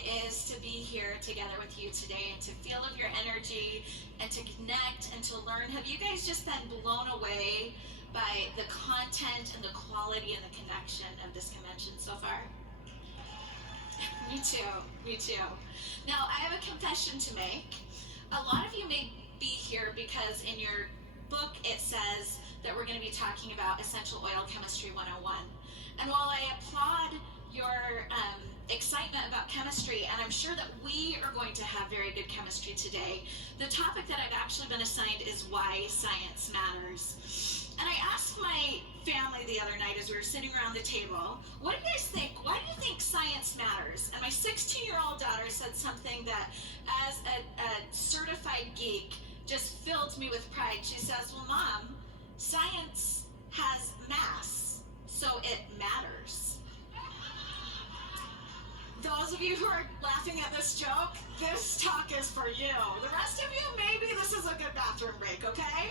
it is to be here together with you today and to feel of your energy and to connect and to learn. Have you guys just been blown away by the content and the quality and the connection of this convention so far? Me too, me too. Now, I have a confession to make. A lot of you may be here because in your book it says that we're going to be talking about Essential Oil Chemistry 101. And while I applaud your excitement about chemistry, and I'm sure that we are going to have very good chemistry today, the topic that I've actually been assigned is why science matters. And I asked my family the other night as we were sitting around the table, what do you guys think? Why do you think science matters? And my 16-year-old daughter said something that, as a certified geek, just filled me with pride. She says, well, Mom, science has mass, so it matters. Those of you who are laughing at this joke, this talk is for you. The rest of you, maybe this is a good bathroom break, okay?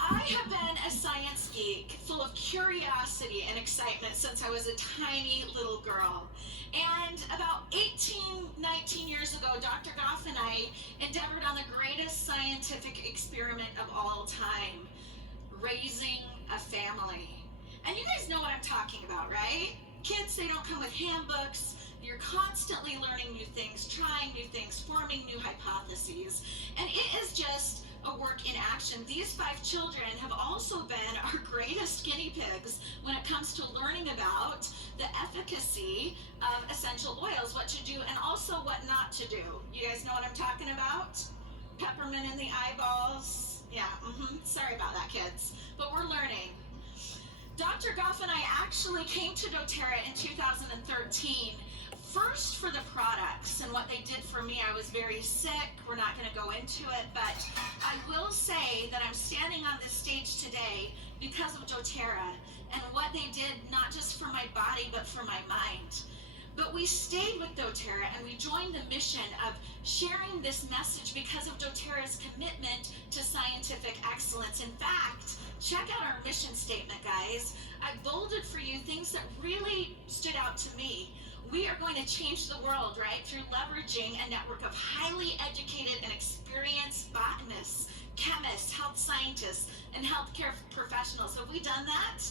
I have been a science geek full of curiosity and excitement since I was a tiny little girl. And about 18, 19 years ago, Dr. Goff and I endeavored on the greatest scientific experiment of all time, raising a family. And you guys know what I'm talking about, right? Kids, they don't come with handbooks. You're constantly learning new things, trying new things, forming new hypotheses. And it is just a work in action. These 5 children have also been our greatest guinea pigs when it comes to learning about the efficacy of essential oils, what to do and also what not to do. You guys know what I'm talking about? Peppermint in the eyeballs. Yeah, sorry about that, kids. But we're learning. Dr. Goff and I actually came to doTERRA in 2013, first for the products and what they did for me. I was very sick. We're not going to go into it, but I will say that I'm standing on this stage today because of doTERRA and what they did, not just for my body, but for my mind. But we stayed with doTERRA and we joined the mission of sharing this message because of doTERRA's commitment to scientific excellence. In fact, check out our mission statement, guys. I bolded for you things that really stood out to me. We are going to change the world, right, through leveraging a network of highly educated and experienced botanists, chemists, health scientists, and healthcare professionals. Have we done that?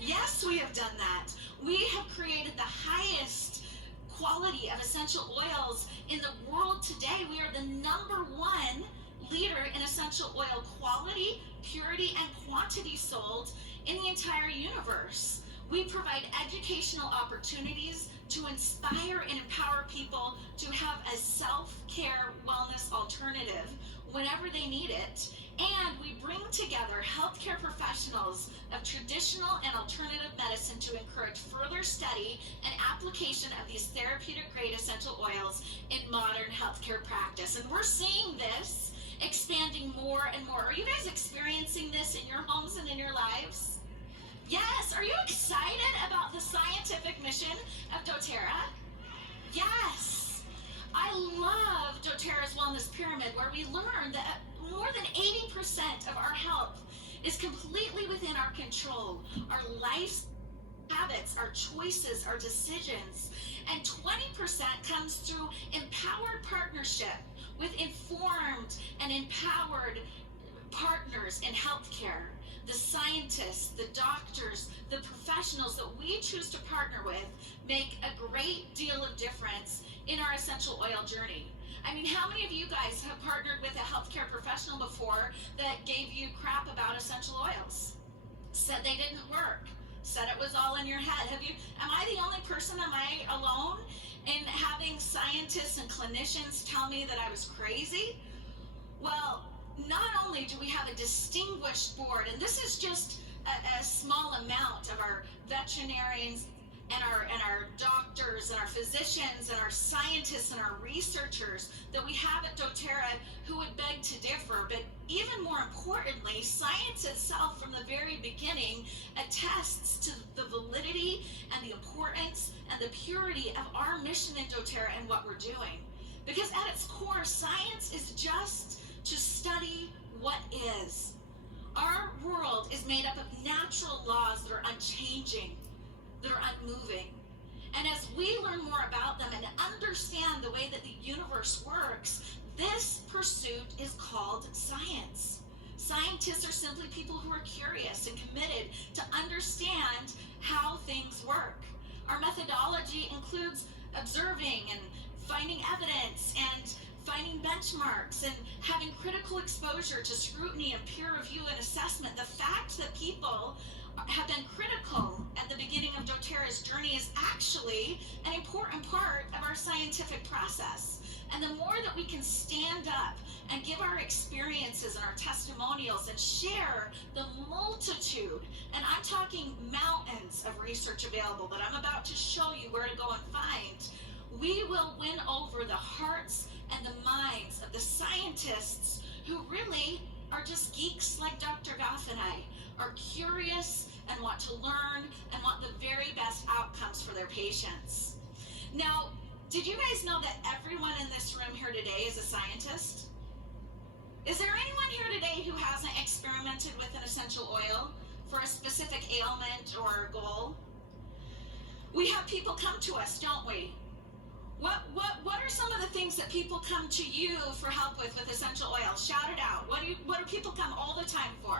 Yes, we have done that. We have created the highest quality of essential oils in the world today. We are the #1 leader in essential oil quality, purity, and quantity sold in the entire universe. We provide educational opportunities to inspire and empower people to have a self-care wellness alternative whenever they need it. And we bring together healthcare professionals of traditional and alternative medicine to encourage further study and application of these therapeutic-grade essential oils in modern healthcare practice. And we're seeing this expanding more and more. Are you guys experiencing this in your homes and in your lives? Yes. Are you excited about the scientific mission of doTERRA? Yes. I love doTERRA's Wellness Pyramid, where we learn that more than 80% of our health is completely within our control. Our life habits, our choices, our decisions. And 20% comes through empowered partnership with informed and empowered partners in healthcare. The scientists, the doctors, the professionals that we choose to partner with make a great deal of difference in our essential oil journey. I mean, how many of you guys have partnered with a healthcare professional before that gave you crap about essential oils? Said they didn't work, said it was all in your head. Am I the only person, am I alone in having scientists and clinicians tell me that I was crazy? Well, not only do we have a distinguished board, and this is just a small amount of our veterinarians and our doctors and our physicians and our scientists and our researchers that we have at doTERRA who would beg to differ, but even more importantly, science itself from the very beginning attests to the validity and the importance and the purity of our mission in doTERRA and what we're doing. Because at its core, science is just to study what is. Our world is made up of natural laws that are unchanging, that are unmoving. And as we learn learn more about them and understand the way that the universe works, this pursuit is called science. Scientists are simply people who are curious and committed to understand how things work. Our methodology includes observing and finding evidence and finding benchmarks and having critical exposure to scrutiny and peer review and assessment. The fact that people have been critical at the beginning of doTERRA's journey is actually an important part of our scientific process. And the more that we can stand up and give our experiences and our testimonials and share the multitude, and I'm talking mountains of research available that I'm about to show you where to go and find, we will win over the hearts and the minds of the scientists who really are just geeks like Dr. Goff and I, are curious and want to learn and want the very best outcomes for their patients. Now, did you guys know that everyone in this room here today is a scientist? Is there anyone here today who hasn't experimented with an essential oil for a specific ailment or goal? We have people come to us, don't we? What are some of the things that people come to you for help with essential oils? Shout it out. What do people come all the time for?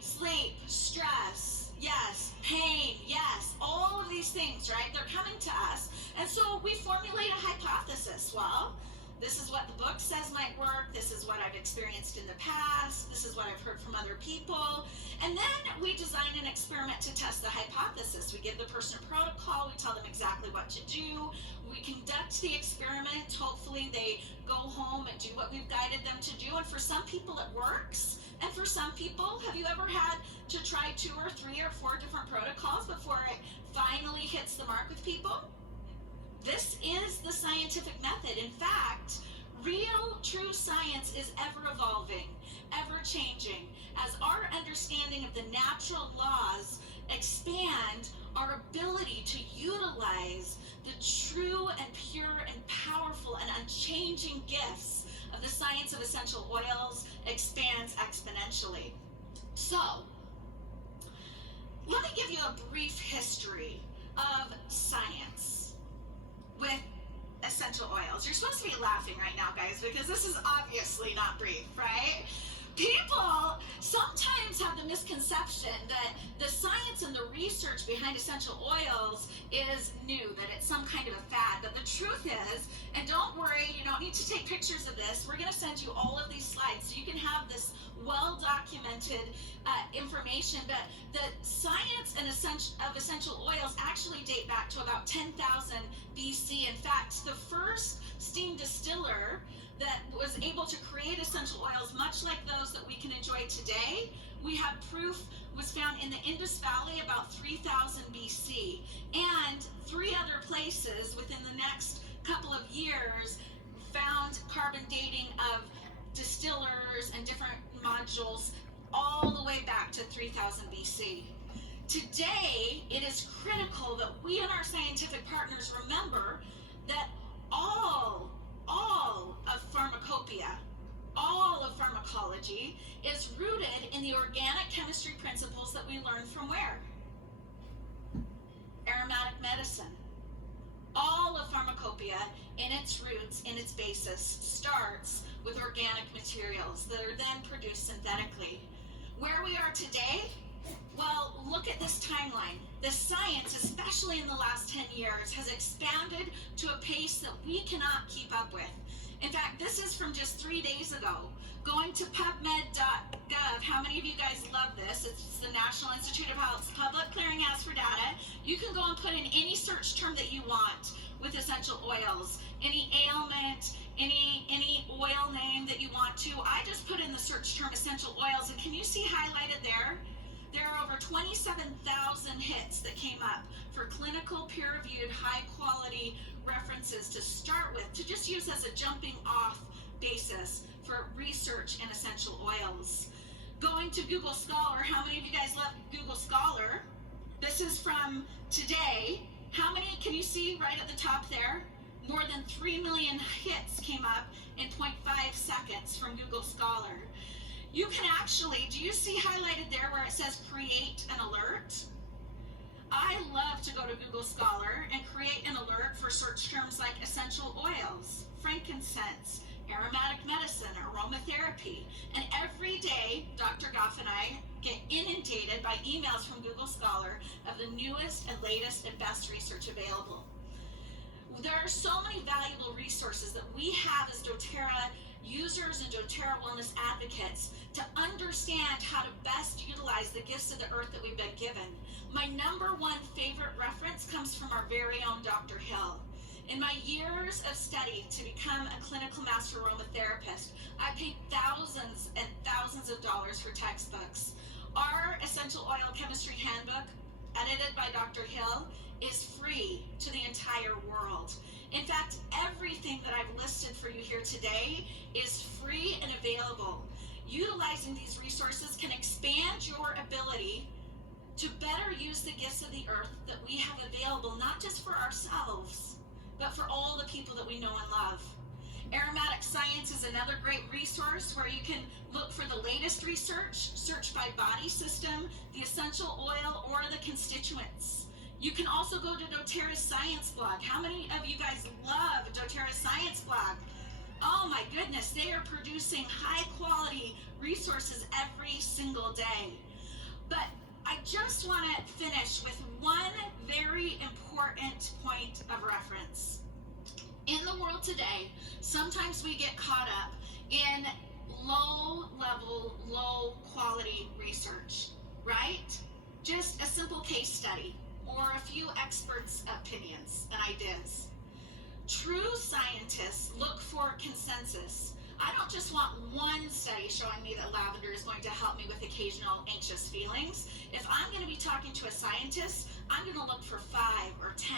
Sleep, stress, yes, pain, yes, all of these things, right? They're coming to us. And so we formulate a hypothesis. Well, this is what the book says might work. This is what I've experienced in the past. This is what I've heard from other people. And then we design an experiment to test the hypothesis. We give the person a protocol. We tell them exactly what to do. We conduct the experiment. Hopefully they go home and do what we've guided them to do. And for some people it works. And for some people, have you ever had to try 2 or 3 or 4 different protocols before it finally hits the mark with people? This is the scientific method. In fact, real, true science is ever evolving, ever changing. As our understanding of the natural laws expand, our ability to utilize the true and pure and powerful and unchanging gifts of the science of essential oils expands exponentially. So, let me give you a brief history of science with essential oils. You're supposed to be laughing right now, guys, because this is obviously not brief, right? People sometimes have the misconception that the science and the research behind essential oils is new, that it's some kind of a fad. But the truth is, and don't worry, you don't need to take pictures of this, we're going to send you all of these slides so you can have this well-documented information. But the science and of essential oils actually date back to about 10,000 BC. In fact, the first steam distiller that was able to create essential oils much like those that we can enjoy today, we have proof was found in the Indus Valley about 3000 BC. And 3 other places within the next couple of years found carbon dating of distillers and different modules all the way back to 3000 BC. Today, it is critical that we and our scientific partners remember that all of pharmacopoeia, all of pharmacology is rooted in the organic chemistry principles that we learned from where? Aromatic medicine. All of pharmacopoeia, in its roots, in its basis, starts with organic materials that are then produced synthetically. Where we are today, well, look at this timeline. The science, especially in the last 10 years, has expanded to a pace that we cannot keep up with. In fact, this is from just 3 days ago. Going to PubMed.gov, how many of you guys love this? It's the National Institute of Health's public clearinghouse for data. You can go and put in any search term that you want with essential oils, any ailment, any oil name that you want to. I just put in the search term essential oils, and can you see highlighted there? There are over 27,000 hits that came up for clinical, peer-reviewed, high-quality references to start with, to just use as a jumping-off basis for research in essential oils. Going to Google Scholar, how many of you guys love Google Scholar? This is from today. How many, can you see right at the top there? More than 3 million hits came up in 0.5 seconds from Google Scholar. You can actually, do you see highlighted there where it says create an alert? I love to go to Google Scholar and create an alert for search terms like essential oils, frankincense, aromatic medicine, aromatherapy. And every day, Dr. Goff and I get inundated by emails from Google Scholar of the newest and latest and best research available. There are so many valuable resources that we have as doTERRA users and doTERRA wellness advocates to understand how to best utilize the gifts of the earth that we've been given. My number one favorite reference comes from our very own Dr. Hill. In my years of study to become a clinical master aromatherapist, I paid thousands and thousands of dollars for textbooks. Our essential oil chemistry handbook, edited by Dr. Hill, is free to the entire world. In fact, everything that I've listed for you here today is free and available. Utilizing these resources can expand your ability to better use the gifts of the earth that we have available, not just for ourselves, but for all the people that we know and love. Aromatic Science is another great resource where you can look for the latest research, search by body system, the essential oil, or the constituents. You can also go to doTERRA's Science blog. How many of you guys love doTERRA's Science blog? Oh my goodness, they are producing high quality resources every single day. But I just want to finish with one very important point of reference. In the world today, sometimes we get caught up in low level, low quality research, right? Just a simple case study or a few experts' opinions and ideas. True scientists look for consensus. I don't just want one study showing me that lavender is going to help me with occasional anxious feelings. If I'm going to be talking to a scientist, I'm going to look for 5 or 10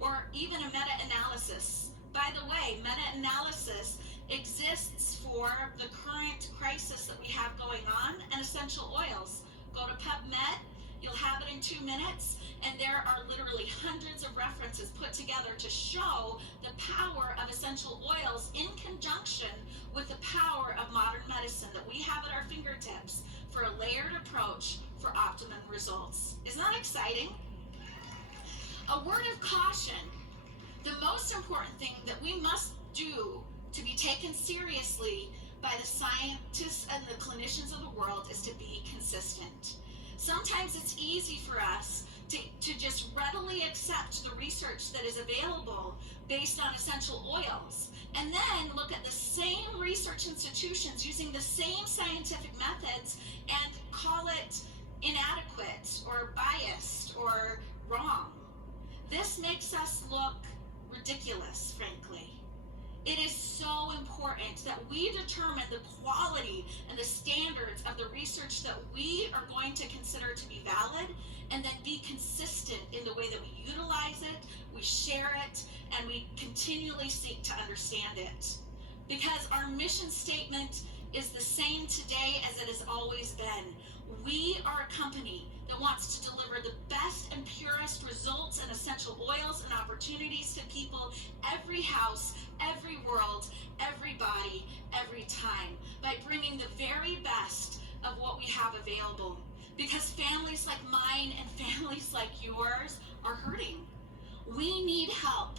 or even a meta-analysis. By the way, meta-analysis exists for the current crisis that we have going on and essential oils. Go to PubMed, you'll have it in 2 minutes, and there are literally hundreds of references put together to show the power of essential oils in conjunction with the power of modern medicine that we have at our fingertips for a layered approach for optimum results. Isn't that exciting? A word of caution. The most important thing that we must do to be taken seriously by the scientists and the clinicians of the world is to be consistent. Sometimes it's easy for us to just readily accept the research that is available based on essential oils, and then look at the same research institutions using the same scientific methods and call it inadequate or biased or wrong. This makes us look ridiculous, frankly. It is so important that we determine the quality and the standards of the research that we are going to consider to be valid, and then be consistent in the way that we utilize it, we share it, and we continually seek to understand it. Because our mission statement is the same today as it has always been. We are a company that wants to deliver the best and purest results and essential oils and opportunities to people, every house, every world, every body, every time, by bringing the very best of what we have available. Because families like mine and families like yours are hurting. We need help.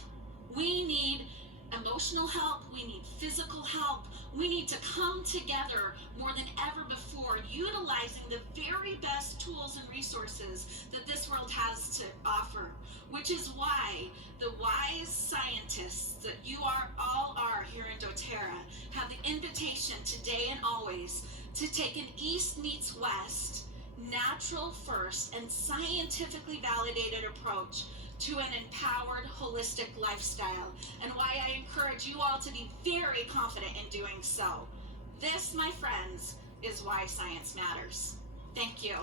We need emotional help. We need physical help. We need to come together more than ever before, utilizing the very best tools and resources that this world has to offer, which is why the wise scientists that you all are here in doTERRA have the invitation today and always to take an East meets West, natural first, and scientifically validated approach to an empowered, holistic lifestyle, and why I encourage you all to be very confident in doing so. This, my friends, is why science matters. Thank you.